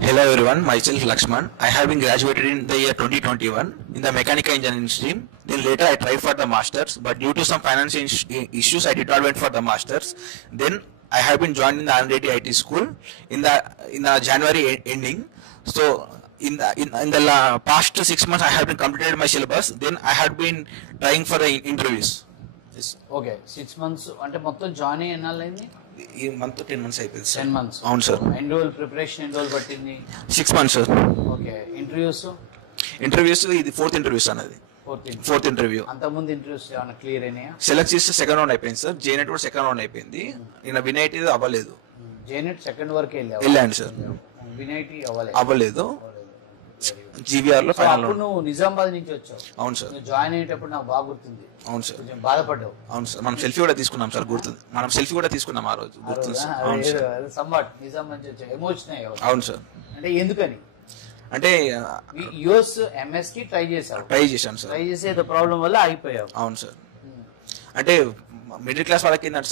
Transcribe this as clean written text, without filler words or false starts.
Hello everyone, myself Lakshman. I have been graduated in the year 2021 in the mechanical engineering stream. Then later I tried for the masters, but due to some financial issues I did not went for the masters. Then I have been joined in the Anreddy IT school in the January ending. So in the past 6 months I have been completed my syllabus. Then I have been trying for the interviews. Yes. Okay 6 months అంటే మొత్తం join అయ్యి ఎన్నాళ్ళైంది? ఈ month 10 months అయిపోయింది sir. 10 months. అవును sir. ఎన్ని రోజులు preparation ఎన్ని రోజులు పట్టింది? 6 months సార్. ఓకే ఇంటర్వ్యూస్ ఇది ఫోర్త్ ఇంటర్వ్యూస్ అన్నది. Fourth interview. అంతకుముందు ఇంటర్వ్యూస్ ఏమైనా క్లియర్ అయినాయా? సెలెక్ట్ చేస్తే సెకండ్ రౌండ్ అయిపోయింది సార్. జేనెట్ కూడా సెకండ్ రౌండ్ అయిపోయింది. నిన్న వినైట్ అవ్వలేదు. జేనెట్ సెకండ్ వరకు వెళ్ళాను సార్. వినైట్ అవ్వలేదు. జీవీఆర్ లో ఫైనల్. అప్పుడు నువ్వు నిజామాబాద్ నుంచి వచ్చావు. అవును సార్. నువ్వు జాయిన్ అయ్యేటప్పుడు నాకు బాగా గుర్తుంది. అవును సార్. కొంచెం బాధపడ్డావు. అవును సార్. మనం సెల్ఫీ కూడా తీసుకున్నాం సార్, గుర్తుంది. మనం సెల్ఫీ కూడా తీసుకున్నాం ఆ రోజు, గుర్తుంది సార్. అవును సార్. సంవాట్ నిజామాబాద్ నుంచి వచ్చావు, ఎమోషన్ అయ్యావు. అవును సార్. అంటే ఎందుకని? అంటే యుఎస్ ఎంఎస్ కి ట్రై చేశావు. ట్రై చేశాను సార్. ట్రై చేసే ప్రాబ్లం వల్ల ఆగిపోయావు. అవును సార్. అంటే మిడిల్ క్లాస్ వాళ్ళకి ఏంటంటే సార్